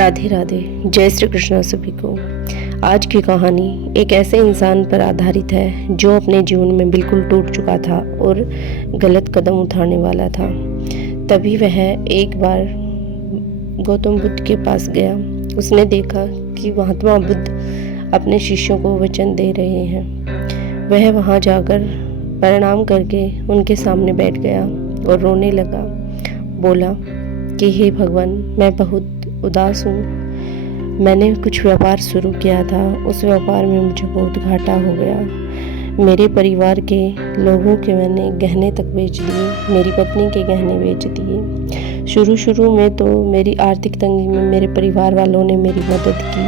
राधे राधे। जय श्री कृष्ण सभी को। आज की कहानी एक ऐसे इंसान पर आधारित है जो अपने जीवन में बिल्कुल टूट चुका था और गलत कदम उठाने वाला था। तभी वह एक बार गौतम बुद्ध के पास गया। उसने देखा कि महात्मा बुद्ध अपने शिष्यों को वचन दे रहे हैं। वह वहां जाकर प्रणाम करके उनके सामने बैठ गया और रोने लगा। बोला कि हे भगवान, मैं बहुत उदास हूँ। मैंने कुछ व्यापार शुरू किया था, उस व्यापार में मुझे बहुत घाटा हो गया। मेरे परिवार के लोगों के मैंने गहने तक बेच दिए, मेरी पत्नी के गहने बेच दिए। शुरू में तो मेरी आर्थिक तंगी में मेरे परिवार वालों ने मेरी मदद की,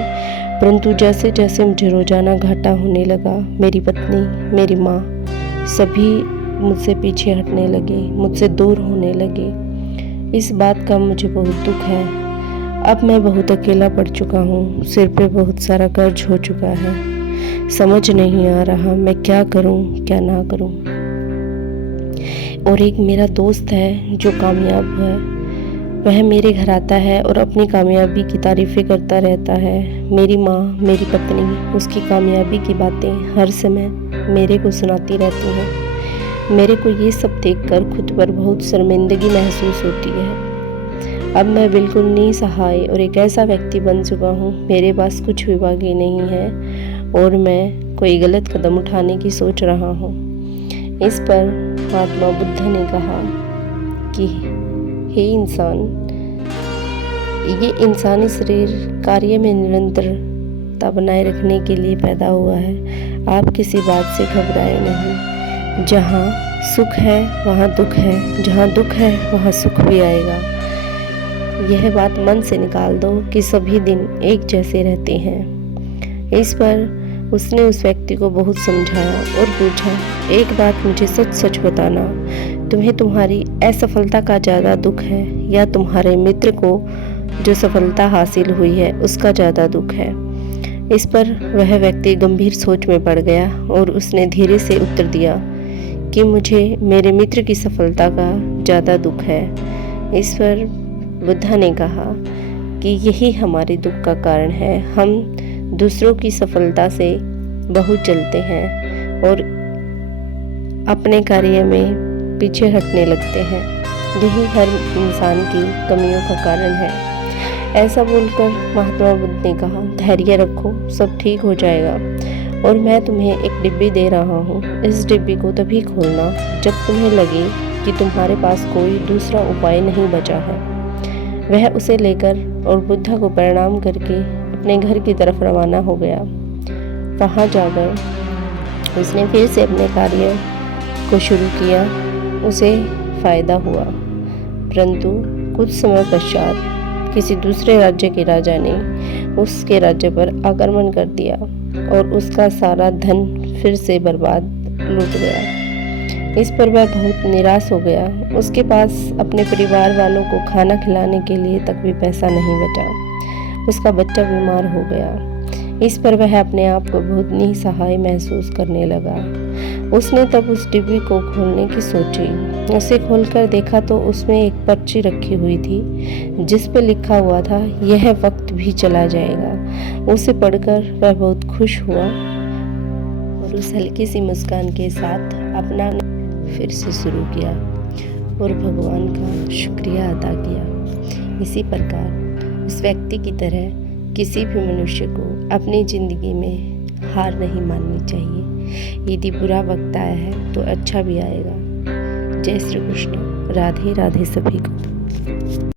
परंतु जैसे जैसे मुझे रोजाना घाटा होने लगा, मेरी पत्नी, मेरी माँ सभी मुझसे पीछे हटने लगे, मुझसे दूर होने लगे। इस बात का मुझे बहुत दुख है। अब मैं बहुत अकेला पड़ चुका हूँ, सिर पे बहुत सारा कर्ज हो चुका है। समझ नहीं आ रहा मैं क्या करूँ क्या ना करूँ। और एक मेरा दोस्त है जो कामयाब है, वह मेरे घर आता है और अपनी कामयाबी की तारीफ़ें करता रहता है। मेरी माँ, मेरी पत्नी उसकी कामयाबी की बातें हर समय मेरे को सुनाती रहती हैं। मेरे को ये सब देखकर खुद पर बहुत शर्मिंदगी महसूस होती है। अब मैं बिल्कुल निसहाय और एक ऐसा व्यक्ति बन चुका हूँ, मेरे पास कुछ भी बाकी नहीं है और मैं कोई गलत कदम उठाने की सोच रहा हूँ। इस पर महात्मा बुद्ध ने कहा कि हे इंसान, ये इंसानी शरीर कार्य में निरंतरता बनाए रखने के लिए पैदा हुआ है। आप किसी बात से घबराए नहीं। जहाँ सुख है वहाँ दुख है, जहाँ दुख है वहाँ सुख भी आएगा। यह बात मन से निकाल दो कि सभी दिन एक जैसे रहते हैं। इस पर उसने उस व्यक्ति को बहुत समझाया और पूछा, एक बात मुझे सच सच बताना, तुम्हें तुम्हारी असफलता का ज़्यादा दुख है या तुम्हारे मित्र को जो सफलता हासिल हुई है उसका ज़्यादा दुख है? इस पर वह व्यक्ति गंभीर सोच में पड़ गया और उसने धीरे से उत्तर दिया कि मुझे मेरे मित्र की सफलता का ज़्यादा दुख है। इस पर बुद्धा ने कहा कि यही हमारे दुख का कारण है। हम दूसरों की सफलता से बहुत जलते हैं और अपने कार्य में पीछे हटने लगते हैं। यही हर इंसान की कमियों का कारण है। ऐसा बोलकर महात्मा बुद्ध ने कहा, धैर्य रखो, सब ठीक हो जाएगा और मैं तुम्हें एक डिब्बी दे रहा हूँ। इस डिब्बी को तभी खोलना जब तुम्हें लगे कि तुम्हारे पास कोई दूसरा उपाय नहीं बचा है। वह उसे लेकर और बुद्धा को प्रणाम करके अपने घर की तरफ रवाना हो गया। वहाँ जाकर उसने फिर से अपने कार्य को शुरू किया। उसे फ़ायदा हुआ, परंतु कुछ समय पश्चात किसी दूसरे राज्य के राजा ने उसके राज्य पर आक्रमण कर दिया और उसका सारा धन फिर से बर्बाद लूट गया। इस पर वह बहुत निराश हो गया। उसके पास अपने परिवार वालों को खाना खिलाने के लिए तक भी पैसा नहीं बचा। उसका बच्चा बीमार हो गया। इस पर वह अपने आप को बहुत निसहाय महसूस करने लगा। उसने तब उस डिब्बी को खोलने की सोची। उसे खोलकर देखा तो उसमें एक पर्ची रखी हुई थी जिस पर लिखा हुआ था, यह वक्त भी चला जाएगा। उसे पढ़कर वह बहुत खुश हुआ और उस हल्की सी मुस्कान के साथ अपना फिर से शुरू किया और भगवान का शुक्रिया अदा किया। इसी प्रकार उस व्यक्ति की तरह किसी भी मनुष्य को अपनी ज़िंदगी में हार नहीं माननी चाहिए। यदि बुरा वक्त आया है तो अच्छा भी आएगा। जय श्री कृष्ण। राधे राधे सभी को।